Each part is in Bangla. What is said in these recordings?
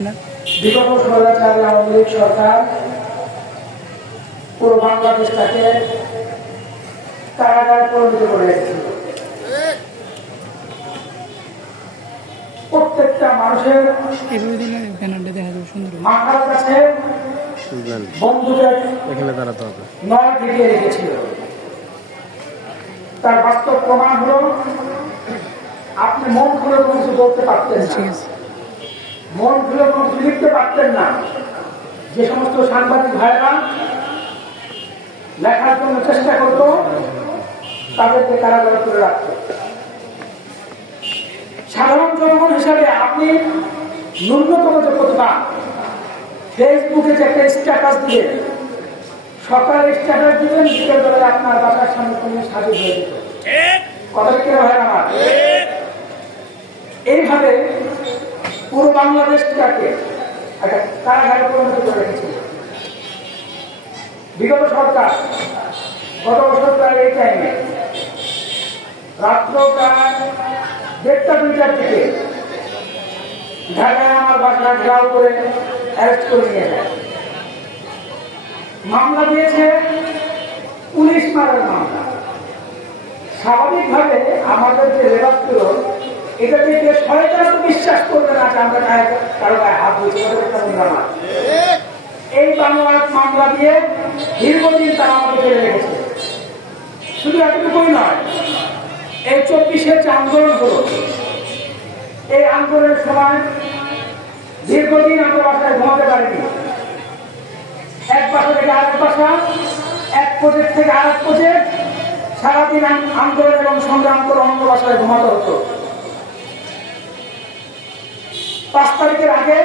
বিগত স্বৈরাচারী আওয়ামী লীগ সরকার পুরো বাংলাদেশটাকে কারাগার পরিণত করে রেখেছিল। প্রত্যেকটা মানুষের। মাথার কাছে এখানে দাঁড়াতে হবে। নয় ঢেকে রেখেছিল। তার বাস্তব প্রমাণ হলো আপনি মন খুলে কোনো কিছু বলতে পারতেন মন খুলে কোনো কিছু লিখতে পারতেন না। যে সমস্ত সাংবাদিক ভাইরা লেখার জন্য চেষ্টা করতো তাদেরকে কারাগারে করে রাখত। সাধারণ জনগণ হিসাবে আপনি ন্যূনতম যোগ্যতা ফেসবুকে যে একটা স্ট্যাটাস দিলেন সকালে স্ট্যাটাস দিবেন বিকেল বেলায় আপনার বাসার সামনে কোনো সাজু হয়ে যেত। কথা কি হয় আমার এইভাবে পুরো বাংলাদেশটাকে একটা কারাগারে পরিণত করে রেখেছিল বিগত সরকার, গত বছর প্রায় এই টাইমে রাত্র প্রায় দেড়টা, দুইটার দিকে ঢাকায় আমার বাসা ঘেরাও করে অ্যারেস্ট করে নিয়ে যায়। মামলা দিয়েছে পুলিশ মারার মামলা। স্বাভাবিকভাবে আমাদের যে ছিল এটা থেকে তো বিশ্বাস করবে না যে আমরা কারও গায়ে হাত দিয়েছি এই বাংলার মামলা দিয়ে দীর্ঘদিন তারা ফেলে রেখেছে। শুধু এতটুকুই নয়, এই চব্বিশের যে আন্দোলন হলো, এই আন্দোলনের সময় দীর্ঘদিন আমরা বাসায় ঘুমাতে পারিনি। এক বাসা থেকে আরেক বাসা, এক প্রজেক্ট থেকে আরেক প্রজেক্ট সারাদিন আন- আন্দোলন এবং সংগ্রাম করে অন্য বাসায় ঘুমাতে হতো। পাঁচ তারিখের আগে,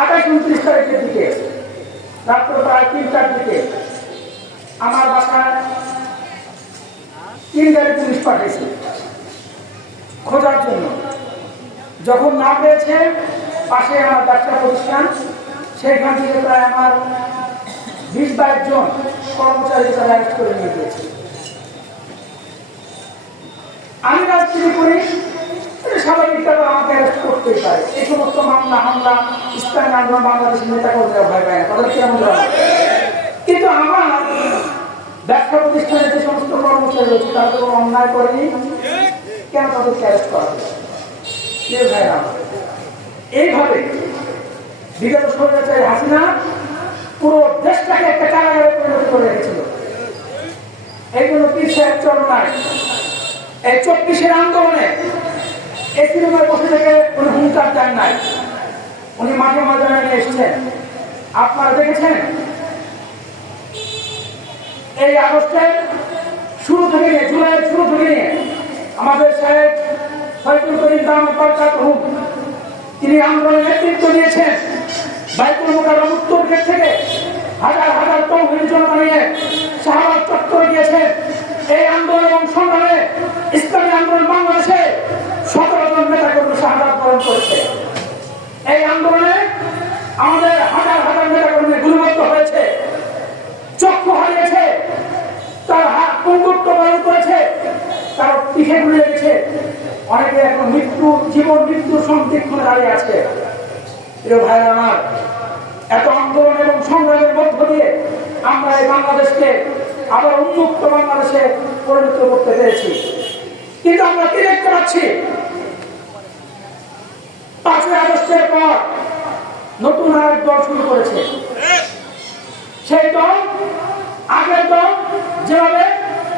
আঠাশ উনত্রিশ তারিখের দিকে, রাত্র প্রায় তিনটার দিকে, আমার বাসায় তিন গাড়ি পুলিশ পাঠিয়েছে খোঁজার জন্য। যখন না পেয়েছে, পাশে আমার ব্যবসা প্রতিষ্ঠান সেইখান থেকে প্রায় আমার বিশ বাইশ জন কর্মচারী তারা করে নিয়ে গিয়েছে। আমি রাজনীতি করি এটা স্বাভাবিকভাবে করতেই পারে। এই সমস্ত মামলা, হামলা ইসলামী আন্দোলন বাংলাদেশের নেতা কর্মীরা ভয় পায় না। তাদের কেমন কিন্তু আমার ব্যবসা প্রতিষ্ঠানে যে সমস্ত কর্মচারী রয়েছে, তারা তো অন্যায় করেনি। কেন তাদেরকে অ্যারেস্ট করা এইভাবে বিগত স্বৈরাচারী হাসিনা পুরো দেশটাকে একটা কারাগারে পরিণত করে রেখেছিল। এই জন্য পীর সাহেব চরমায় এই চব্বিশের আন্দোলনে সিনেমায় বসে থেকে উনি হুঙ্কার দেন নাই। উনি মাঠে ময়দানে নিয়ে এসছেন। আপনারা দেখেছেন? এই আগস্টের শুরু থেকে নিয়ে শুরু থেকে আমাদের সাহেব সৈকুল করিম দাম তিনি আন্দোলনের নেতৃত্ব দিয়েছেন। বাইকুল মোকারম উত্তর গেট থেকে হাজার হাজার তহবিল জনতা নিয়ে শাহবাগ চত্বরে গিয়েছেন। এই আন্দোলন এবং সংগ্রামে ইসলামী আন্দোলন বাংলাদেশে সতেরো জন নেতা কর্মী শাহবাগ পালন করেছে এই আন্দোলনে আমাদের হাজার হাজার নেতা কর্মী গুলিবদ্ধ হয়েছে চক্ষু হারিয়েছে তার হাত পঙ্গুত্ব বরণ করেছে তার পিঠে ঘুরে গেছে অনেকে এখন মৃত্যু জীবন মৃত্যুর দাঁড়িয়ে আছে। প্রিয় ভাই আমার, এত আন্দোলন এবং সংগ্রামের মধ্য দিয়ে আমরা এই বাংলাদেশকে আবার উন্মুক্ত বাংলাদেশে পরিণত করতে পেরেছি। কিন্তু আমরা কি দেখতে পাচ্ছি? পাঁচই আগস্টের পর নতুন আরেক দল শুরু করেছে। সেই দল, আগের দল যেভাবে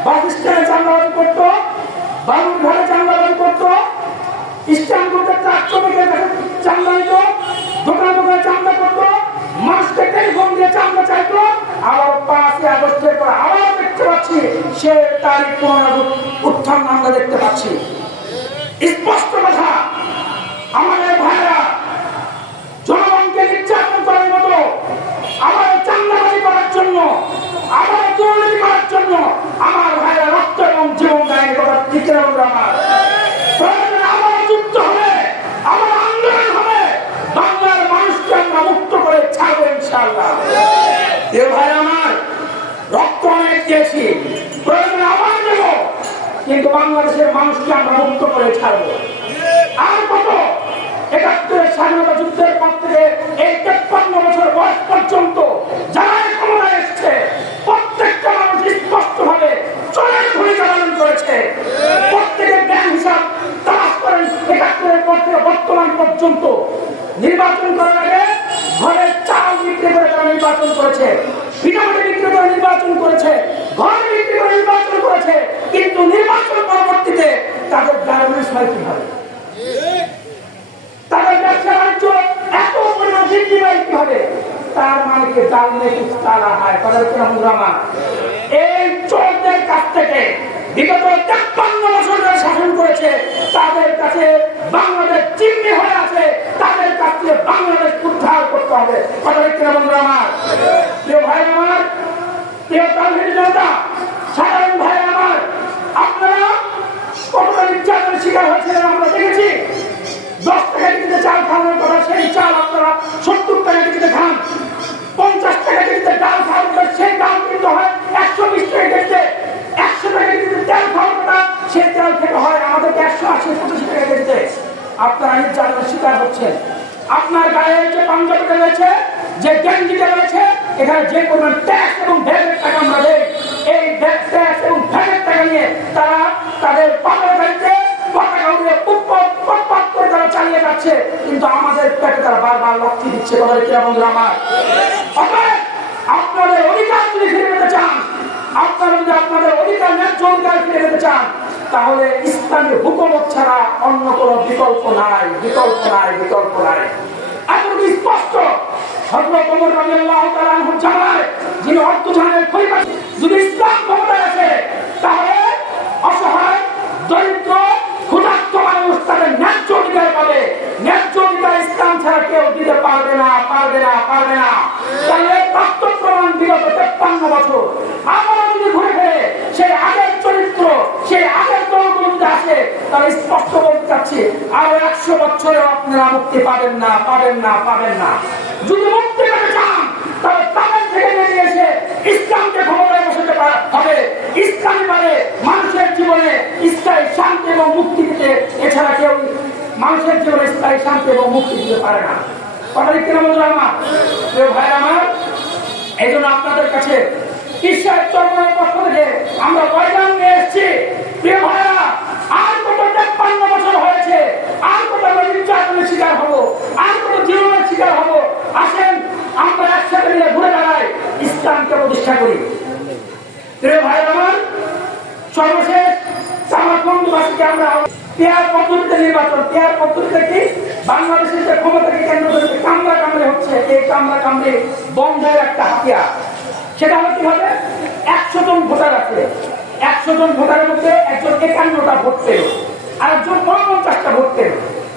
বাস স্ট্যান্ডে চান্দাবাজি করতো বালুর ঘরে চান্দাবাজি করতো স্ট্যান্ড করতে ট্রাক শ্রমিকের কাছে চান্দা নিত দোকানে দোকানে চান্দা করতো মানুষকে টেলিফোন দিয়ে চান্দা চাইতো আবার পাঁচই আগস্টের পর আবার দেখতে পাচ্ছি সে তার উত্থান আমরা দেখতে পাচ্ছি। স্পষ্ট কথা, আমাদের ভাইরা জনগণকে নির্যাতন করার মতো আমার চান্দাবাজি করার জন্য আমার দুর্নীতি করার জন্য আমার ভাইরা রক্ত এবং জীবন দেয় কথা ঠিক না আমার? আমার বাংলাদেশের মানুষকে আমরা মুক্ত করে ছাড়বো। আর কত? একাত্তরের স্বাধীনতা যুদ্ধের পর থেকে এই তেপ্পান্ন বছর বয়স পর্যন্ত যারা ক্ষমতায় এসছে, প্রত্যেকটা মানুষ স্পষ্ট ভাবে চোরের ভূমিকা পালন করেছে। প্রত্যেকের ব্যাংক হিসাব তালাশ করেন একাত্তরের পর থেকে বর্তমান পর্যন্ত। নির্বাচন করার আগে ঘরে চাল বিক্রি করে তারা নির্বাচন করেছে বিনামূল্যে বিক্রি করে নির্বাচন করেছে, ঘর বিক্রি করে নির্বাচন করেছে, কিন্তু নির্বাচন হয় কীভাবে তাদের ব্যবসা বাণিজ্য এত পরিমাণ বৃদ্ধি পায় কীভাবে তার মালিকে জাল নিয়ে কিছু তালা হয় তাদের কেমন এই চোরদের কাছ থেকে শিকার হচ্ছেন আপনার গায়ে যে পাঞ্জাবিটা রয়েছে, যে গেঞ্জিটা রয়েছে, এখানে যে পরিমাণ ট্যাক্স এবং ভ্যাটের টাকা আমরা দেই, এই ট্যাক্স এবং ভ্যাটের টাকা নিয়ে তারা তাদের পাতার গাড়িতে পতাকা উড়িয়ে ফুটপাত করে তারা চালিয়ে যাচ্ছে। কিন্তু আমাদের পেটে তারা বারবার লাথি দিচ্ছে। কিরা বন্ধুরা আমার? আপনাদের অধিকার যদি ফিরে পেতে চান, আপনারা যদি আপনাদের অধিকার ন্যায্য অধিকার ফিরে পেতে চান তাহলে ইসলামী হুকুমত ছাড়া অন্য কোনো বিকল্প নাই বিকল্প নাই বিকল্প নাই। স্পষ্ট। যিনি অর্থ যদি ইসলাম ক্ষমতায় আছে তাহলে অসহায় দরিদ্র ক্ষুধার্ত মানুষ তাদের ন্যায্য অধিকার পাবে ন্যায্য অধিকার ইসলাম ছাড়া কেউ দিতে পারবে না পারবে না পারবে না তাহলে বাস্তব প্রমাণ বিগত তেপ্পান্ন বছর আমরা যদি ঘুরে ফিরে সেই আগের চরিত্র সেই আগের দলগুলো যদি আসে তাহলে স্পষ্ট বলতে চাচ্ছি আরও একশো বছরেও আপনারা মুক্তি পাবেন না পাবেন না পাবেন না। যদি মুক্তি পেতে চান, তাহলে তাদের থেকে বেরিয়ে এসে ইসলামকে ক্ষমতায় বসাতে হবে। ইসলামী মানে মানুষের জীবনে স্থায়ী শান্তি এবং মুক্তি দিতে। এছাড়া কেউ মানুষের জীবনে স্থায়ী শান্তি এবং মুক্তি দিতে পারে না। কথা ঠিক কিনা বন্ধুরা আমার? প্রিয় ভাই আমার এই জন্য আপনাদের কাছে ঈশ্বরের চরমের পক্ষ থেকে আমরা বয়দান নিয়ে এসেছি। প্রিয় ভাইরা আর কত তেপ্পান্ন বছর হয়েছে আর নির্যাতনের শিকার হব, আর কত জীবনের শিকার হব। আসেন, আমরা একসাথে মিলে ঘুরে দাঁড়াই, ইসলামকে প্রতিষ্ঠা করি। আমার, সর্বশেষ সামাকন্দবাসীকে আমরা পেয়ার পদ্ধতিতে নির্বাচন, পেয়ার পদ্ধতিতে কি কেন্দ্র করে কামড়া কামড়ে হচ্ছে, এই কামড়া কামড়ে বন্ধের একটা হাতিয়ার। সেটা হলো হবে? একশো জন ভোটার আছে। একশো জন ভোটারের মধ্যে একজন একান্নটা ভোট পেল। আর একজন উনপঞ্চাশটা ভোট পেল।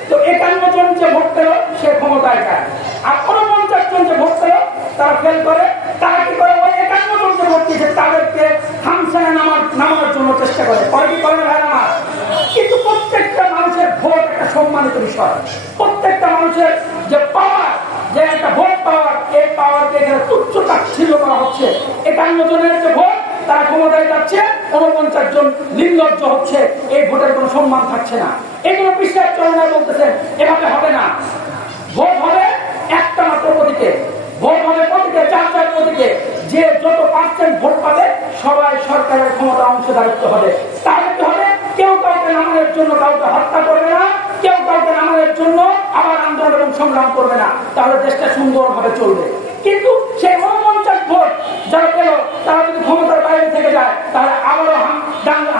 তো একান্ন জন যে ভোট পেল, সে ক্ষমতায় যায়। আর উনপঞ্চাশ জন যে ভোট পেল, তারা ফেল করে। তারা কি করে? ওই একান্ন জন যে ভোট দিয়েছে তাদেরকে হামসানে নামার নামানোর জন্য চেষ্টা করে। করে কি করে ভাই আমার? কিন্তু প্রত্যেকটা মানুষের ভোট একটা সম্মানিত বিষয়। প্রত্যেকটা মানুষের যে পাওয়ার যে একটা ভোট পাওয়ার এই পাওয়ারকে এখানে তুচ্ছ তাচ্ছিল্য করা হচ্ছে। একান্ন জনের যে ভোট, তারা ক্ষমতায় যাচ্ছে। উনপঞ্চাশ জন নির্লজ্জ হচ্ছে, এই ভোটের কোনো সম্মান থাকছে না। এগুলো বিশ্বাস চলনা বলতেছেন, এভাবে হবে না। ভোট হবে একটা মাত্র প্রতীকে। সরকারের ক্ষমতা হবে। জন্য কাউকে করবে না, কেউ জন্য সংগ্রাম করবে না। তাহলে দেশটা সুন্দরভাবে চলবে। কিন্তু সেই উনপঞ্চাশ ভোট যারা পেল তারা যদি ক্ষমতার বাইরে থেকে যায় তাহলে আবারও হাম- দাঙ্গা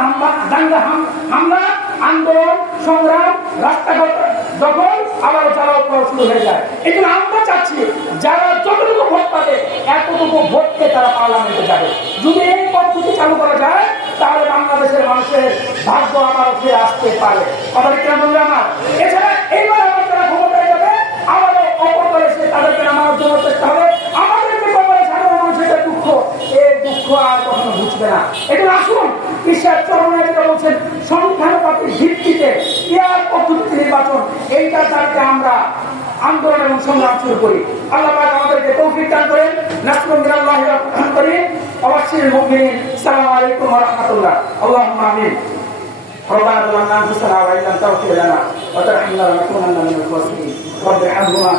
হামলা- হামলা, আন্দোলন, সংগ্রাম রাস্তাঘাট দখল চালাও করা শুরু হয়ে যায়। জন্য আমরা চাচ্ছি, যারা যতটুকু ভোট পাবে, এতটুকু ভোটকে তারা পার্লামেন্টে যাবে। যদি এই পদ্ধতি চালু করা যায়, তাহলে বাংলাদেশের মানুষের ভাগ্য আবার ফিরে আসতে পারে। কথা কেন বলবে আমার? এছাড়া এইবার আবার যারা ক্ষমতায় যাবে, আবারও অপর এসে তাদেরকে নামানোর জন্য চেষ্টা হবে। আমাদের যে কপালে সাধারণ মানুষের দুঃখ, এই দুঃখ আর কখনো বুঝবে না। এটা আসুন বিশ্বের চরণে যেটা বলছেন সংখ্যানুপাতিক ভিত্তিতে ইয়ার পদ্ধতিতে নির্বাচন এইটার দাবিতে আমরা আন্দোলন এবং সংগ্রাম শুরু করি আল্লাহ পাক আমাদেরকে তৌফিক দান করেন নাসরুল মিনাল্লাহি ওয়া ফাতহুন করিম অবশ্যই মুমিনিন আসসালামু আলাইকুম ওয়া রাহমাতুল্লাহ আল্লাহুম্মা আমিন ربنا ظلمنا انفسنا وان لم تغفر لنا وترحمنا لنكونن من الخاسرين رب ارحمهما